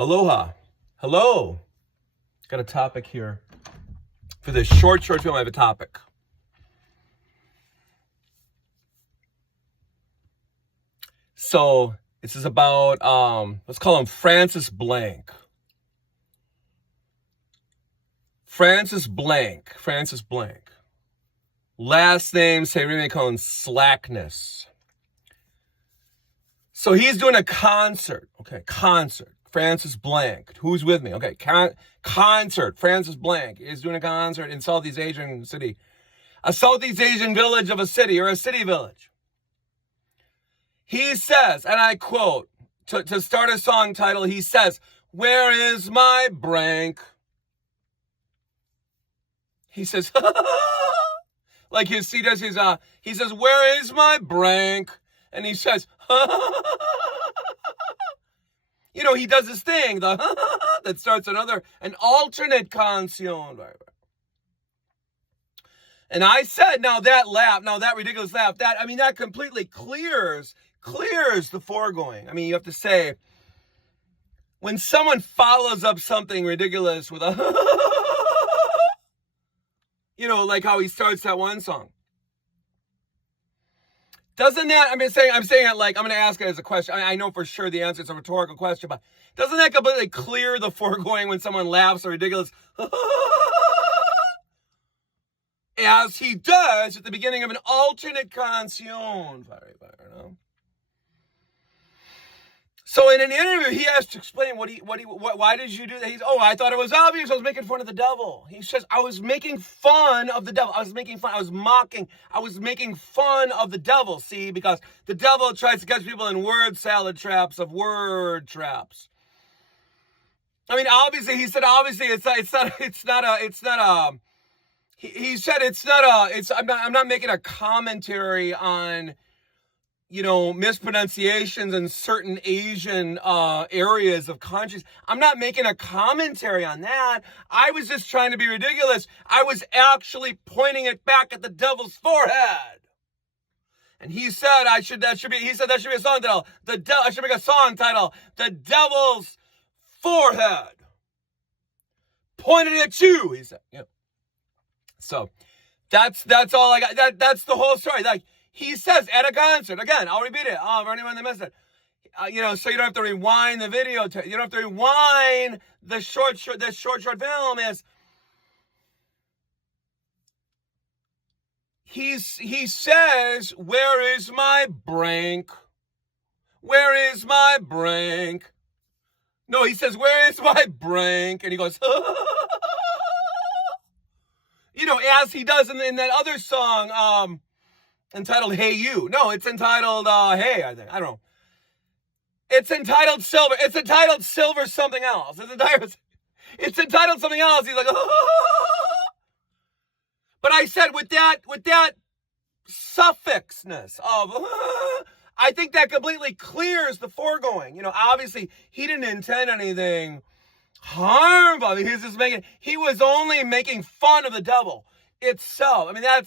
Aloha. Hello. Got a topic here. For this short film, I have a topic. So, this is about, let's call him Francis Blank. Francis Blank. Last name, say, we may call him Slackness. So he's doing a concert. Okay, concert. Francis Blank. Who's with me? Okay, concert. Francis Blank is doing a concert in Southeast Asian city. A Southeast Asian village of a city, or a city village. He says, and I quote, to start a song title, he says, "Where is my Brank?" He says, like he says, "Where is my Brank?" And he says, you know, he does his thing, that starts an alternate canción. And I said, now that ridiculous laugh, that completely clears the foregoing. I mean, you have to say, when someone follows up something ridiculous with a, you know, like how he starts that one song. Doesn't that, I'm saying it like, I'm going to ask it as a question. I know for sure the answer is a rhetorical question, but doesn't that completely clear the foregoing when someone laughs or ridiculous, as he does at the beginning of an alternate canción? So in an interview, he has to explain why did you do that? I thought it was obvious. I was making fun of the devil. He says, I was making fun of the devil. I was making fun of the devil. See, because the devil tries to catch people in word traps. I mean, obviously, he said, I'm not making a commentary on, you know, mispronunciations in certain Asian areas of countries. I'm not making a commentary on that. I was just trying to be ridiculous. I was actually pointing it back at the devil's forehead. And he said that should be a song title. I should make a song title, "The Devil's Forehead Pointed at You," he said. Yeah. So that's all I got. That's the whole story. Like, he says at a concert, again, I'll repeat it for anyone that missed it. You know, so you don't have to rewind the video. You don't have to rewind the short film. Is he says, "Where is my Brank? Where is my Brank?" No, he says, "Where is my Brank?" And he goes, you know, as he does in that other song, entitled "Hey You." No, it's entitled "Hey," I think. I don't know. It's entitled "Silver." It's entitled "Silver" something else. It's entitled something else. He's like, but I said with that suffixness of I think that completely clears the foregoing. You know, obviously he didn't intend anything harmful. He was only making fun of the devil itself. I mean, that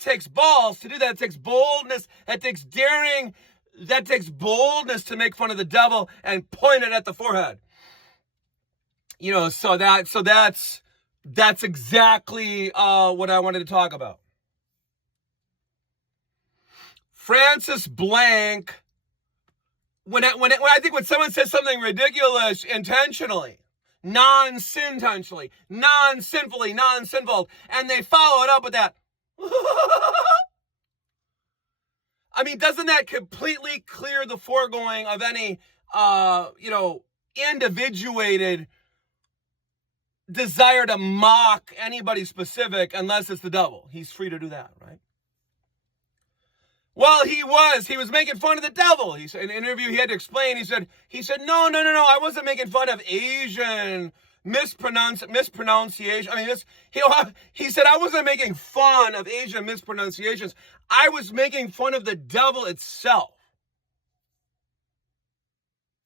takes balls to do that. It takes boldness. That takes daring. That takes boldness to make fun of the devil and point it at the forehead. You know, so that's exactly what I wanted to talk about. Francis Blank. When someone says something ridiculous intentionally, non-sinful, and they follow it up with that, I mean, doesn't that completely clear the foregoing of any, you know, individuated desire to mock anybody specific, unless it's the devil? He's free to do that, right? Well, he was making fun of the devil. He said in an interview, he had to explain. He said, no, I wasn't making fun of Asian mispronunciation. I mean, he said, I wasn't making fun of Asian mispronunciations. I was making fun of the devil itself.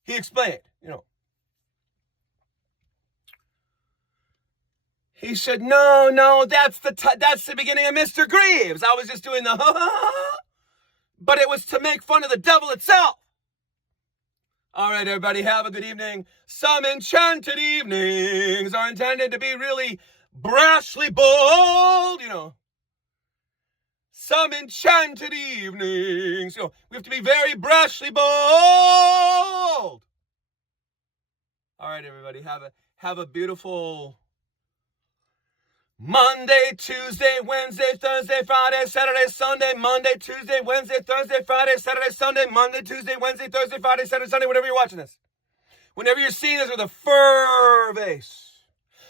He explained, you know. He said, no, that's the beginning of Mr. Greaves. I was just doing the but it was to make fun of the devil itself. All right, everybody, have a good evening. Some enchanted evenings are intended to be really brashly bold, Some enchanted evenings, we have to be very brashly bold. All right, everybody, have a beautiful Monday, Tuesday, Wednesday, Thursday, Friday, Saturday, Sunday, Monday, Tuesday, Wednesday, Thursday, Friday, Saturday, Sunday, Monday, Tuesday, Wednesday, Thursday, Friday, Saturday, Sunday, whenever you're watching this. Whenever you're seeing this, for the fur vase.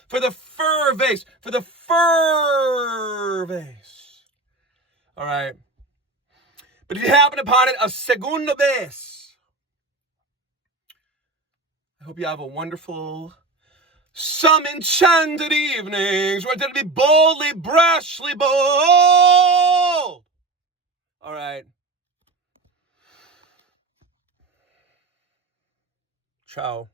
For the fur vase. For the fur vase. All right. But if you happen upon it, a segunda vez. I hope you have a wonderful some enchanted evenings. We're going to be boldly, brashly bold. All right. Ciao.